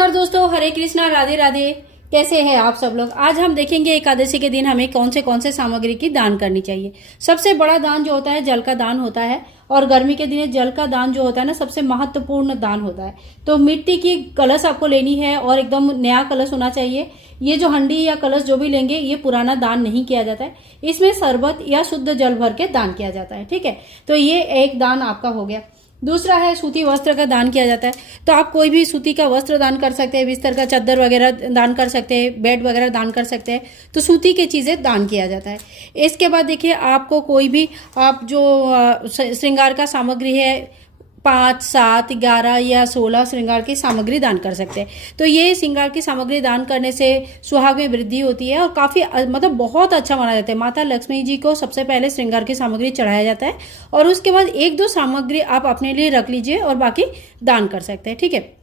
नमस्कार दोस्तों, हरे कृष्णा, राधे राधे। कैसे हैं आप सब लोग। आज हम देखेंगे एकादशी के दिन हमें कौन से सामग्री की दान करनी चाहिए। सबसे बड़ा दान जो होता है जल का दान होता है, और गर्मी के दिन जल का दान जो होता है ना सबसे महत्वपूर्ण दान होता है। तो मिट्टी की कलश आपको लेनी है और एकदम नया कलश होना चाहिए। ये जो हंडी या कलश जो भी लेंगे ये पुराना दान नहीं किया जाता है, इसमें शरबत या शुद्ध जल भर के दान किया जाता है। ठीक है, तो ये एक दान आपका हो गया। दूसरा है सूती वस्त्र का दान किया जाता है। तो आप कोई भी सूती का वस्त्र दान कर सकते हैं, बिस्तर का चादर वगैरह दान कर सकते हैं, बेड वगैरह दान कर सकते हैं। तो सूती की चीज़ें दान किया जाता है। इसके बाद देखिए, आपको कोई भी आप जो श्रृंगार का सामग्री है 5, 7, 11 या 16 श्रृंगार की सामग्री दान कर सकते हैं। तो ये श्रृंगार की सामग्री दान करने से सुहाग में वृद्धि होती है और काफ़ी मतलब बहुत अच्छा माना जाता है। माता लक्ष्मी जी को सबसे पहले श्रृंगार की सामग्री चढ़ाया जाता है और उसके बाद 1-2 सामग्री आप अपने लिए रख लीजिए और बाकी दान कर सकते हैं। ठीक है,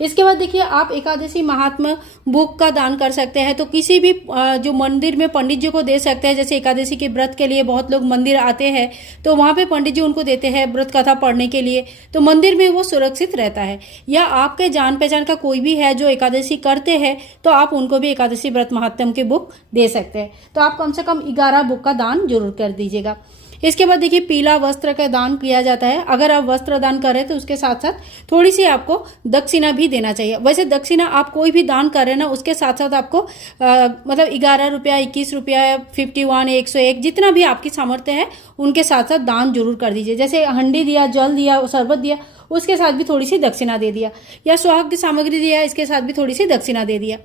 इसके बाद देखिए, आप एकादशी महात्म्य बुक का दान कर सकते हैं। तो किसी भी जो मंदिर में पंडित जी को दे सकते हैं। जैसे एकादशी के व्रत के लिए बहुत लोग मंदिर आते हैं, तो वहाँ पे पंडित जी उनको देते हैं व्रत कथा पढ़ने के लिए। तो मंदिर में वो सुरक्षित रहता है। या आपके जान पहचान का कोई भी है जो एकादशी करते हैं, तो आप उनको भी एकादशी व्रत महात्म्य की बुक दे सकते हैं। तो आप कम से कम 11 बुक का दान जरूर कर दीजिएगा। इसके बाद देखिए, पीला वस्त्र का दान किया जाता है। अगर आप वस्त्र दान करें तो उसके साथ साथ थोड़ी सी आपको दक्षिणा भी देना चाहिए। वैसे दक्षिणा आप कोई भी दान कर रहे हैं ना, उसके साथ साथ आपको मतलब 11 रुपया, 21 रुपया, 51, 101 जितना भी आपकी सामर्थ्य है उनके साथ साथ दान जरूर कर दीजिए। जैसे हंडी दिया, जल दिया, शरबत दिया, उसके साथ भी थोड़ी सी दक्षिणा दे दिया, या सुहाग की सामग्री दिया, इसके साथ भी थोड़ी सी दक्षिणा दे दिया।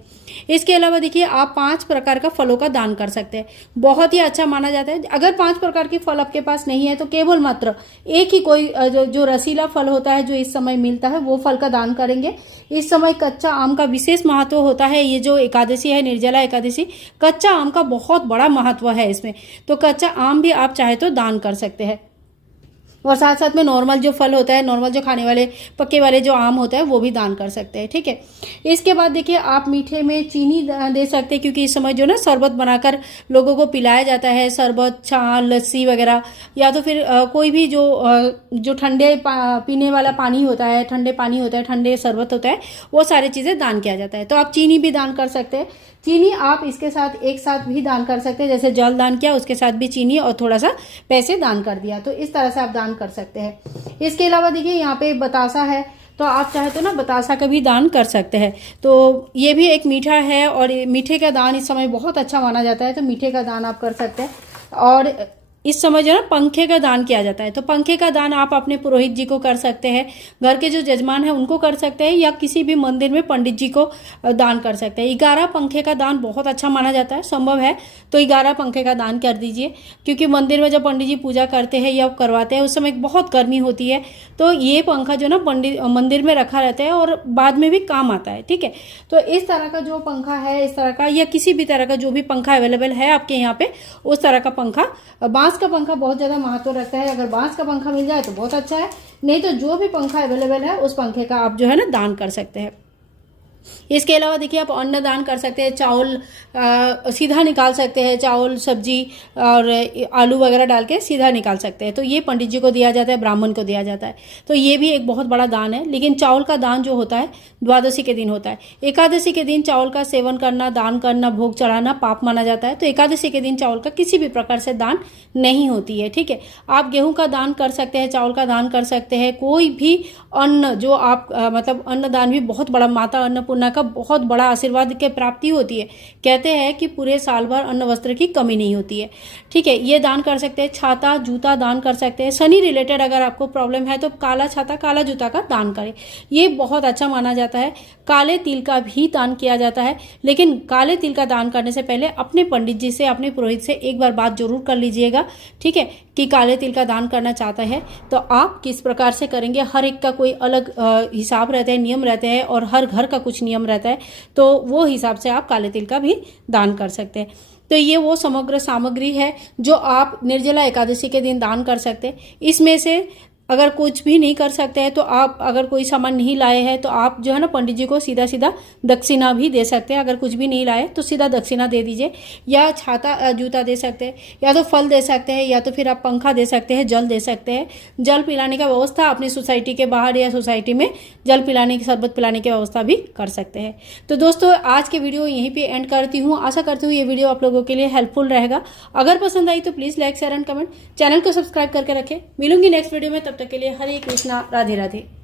इसके अलावा देखिए, आप 5 प्रकार का फलों का दान कर सकते हैं। बहुत ही अच्छा माना जाता है। अगर 5 प्रकार के फल आपके पास नहीं है तो केवल मात्र एक ही कोई जो रसीला फल होता है जो इस समय मिलता है वो फल का दान करेंगे। इस समय कच्चा आम का विशेष महत्व होता है। ये जो एकादशी है, निर्जला एकादशी, कच्चा आम का बहुत बड़ा महत्व है इसमें। तो कच्चा आम भी आप चाहे तो दान कर सकते हैं। और साथ साथ में नॉर्मल जो फल होता है, नॉर्मल जो खाने वाले पक्के वाले जो आम होता है वो भी दान कर सकते हैं। ठीक है, इसके बाद देखिए, आप मीठे में चीनी दे सकते हैं, क्योंकि इस समय जो ना शरबत बनाकर लोगों को पिलाया जाता है। शरबत, छाछ, लस्सी वगैरह, या तो फिर कोई भी जो ठंडे पीने वाला पानी होता है, ठंडे पानी होता है, ठंडे शरबत होता है, वो सारी चीज़ें दान किया जाता है। तो आप चीनी भी दान कर सकते हैं। चीनी आप इसके साथ एक साथ भी दान कर सकते हैं। जैसे जल दान किया, उसके साथ भी चीनी और थोड़ा सा पैसे दान कर दिया। तो इस तरह से आप दान कर सकते हैं। इसके अलावा देखिए, यहाँ पे बतासा है, तो आप चाहे तो ना बतासा का भी दान कर सकते हैं। तो ये भी एक मीठा है और मीठे का दान इस समय बहुत अच्छा माना जाता है। तो मीठे का दान आप कर सकते हैं। और इस समय जो है पंखे का दान किया जाता है। तो पंखे का दान आप अपने पुरोहित जी को कर सकते हैं, घर के जो जजमान है उनको कर सकते हैं, या किसी भी मंदिर में पंडित जी को दान कर सकते हैं। 11 पंखे का दान बहुत अच्छा माना जाता है। संभव है तो 11 पंखे का दान कर दीजिए, क्योंकि मंदिर में जब पंडित जी पूजा करते हैं या करवाते हैं उस समय बहुत गर्मी होती है। तो ये पंखा जो ना मंदिर में रखा रहता है और बाद में भी काम आता है। ठीक है, तो इस तरह का जो पंखा है, इस तरह का या किसी भी तरह का जो भी पंखा अवेलेबल है आपके यहाँ पे, उस तरह का पंखा, बांस का पंखा बहुत ज्यादा महत्व रखता है। अगर बांस का पंखा मिल जाए तो बहुत अच्छा है, नहीं तो जो भी पंखा अवेलेबल है उस पंखे का आप जो है ना दान कर सकते हैं। इसके अलावा देखिए, आप अन्न दान कर सकते हैं। चावल सीधा निकाल सकते हैं, चावल, सब्जी और आलू वगैरह डाल के सीधा निकाल सकते हैं। तो ये पंडित जी को दिया जाता है, ब्राह्मण को दिया जाता है। तो ये भी एक बहुत बड़ा दान है। लेकिन चावल का दान जो होता है द्वादशी के दिन होता है। एकादशी के दिन चावल का सेवन करना, दान करना, भोग चढ़ाना पाप माना जाता है। तो एकादशी के दिन चावल का किसी भी प्रकार से दान नहीं होती है। ठीक है, आप गेहूं का दान कर सकते हैं, चावल का दान कर सकते हैं। कोई भी अन्न जो आप मतलब अन्न दान भी बहुत बड़ा, माता अन्नपूर्णा का बहुत बड़ा आशीर्वाद की प्राप्ति होती है। कहते हैं कि पूरे साल भर अन्न वस्त्र की कमी नहीं होती है। ठीक है, ये दान कर सकते हैं। छाता, जूता दान कर सकते हैं। शनि रिलेटेड अगर आपको प्रॉब्लम है तो काला छाता, काला जूता का दान करें, ये बहुत अच्छा माना जाता है। काले तिल का भी दान किया जाता है। लेकिन काले तिल का दान करने से पहले अपने पंडित जी से, अपने पुरोहित से एक बार बात जरूर कर लीजिएगा। ठीक है, कि काले तिल का दान करना चाहता है तो आप किस प्रकार से करेंगे। हर एक का कोई अलग हिसाब रहता है, नियम रहते हैं, और हर घर का कुछ नियम रहता है। तो वो हिसाब से आप काले तिल का भी दान कर सकते हैं। तो ये वो समग्र सामग्री है जो आप निर्जला एकादशी के दिन दान कर सकते हैं। इसमें से अगर कुछ भी नहीं कर सकते हैं तो आप अगर कोई सामान नहीं लाए हैं तो आप जो है ना पंडित जी को सीधा सीधा दक्षिणा भी दे सकते हैं। अगर कुछ भी नहीं लाए तो सीधा दक्षिणा दे दीजिए, या छाता जूता दे सकते हैं, या तो फल दे सकते हैं, या तो फिर आप पंखा दे सकते हैं, जल दे सकते हैं। जल पिलाने का व्यवस्था अपनी सोसाइटी के बाहर या सोसाइटी में जल पिलाने की, शरबत पिलाने की व्यवस्था भी कर सकते हैं। तो दोस्तों आज के वीडियो यहीं पे एंड करती हूँ। आशा करती हूँ ये वीडियो आप लोगों के लिए हेल्पफुल रहेगा। अगर पसंद आई तो please like share and comment, channel को सब्सक्राइब करके रखें। मिलूंगी नेक्स्ट वीडियो में, तब तक के लिए हरे कृष्णा, राधे राधे।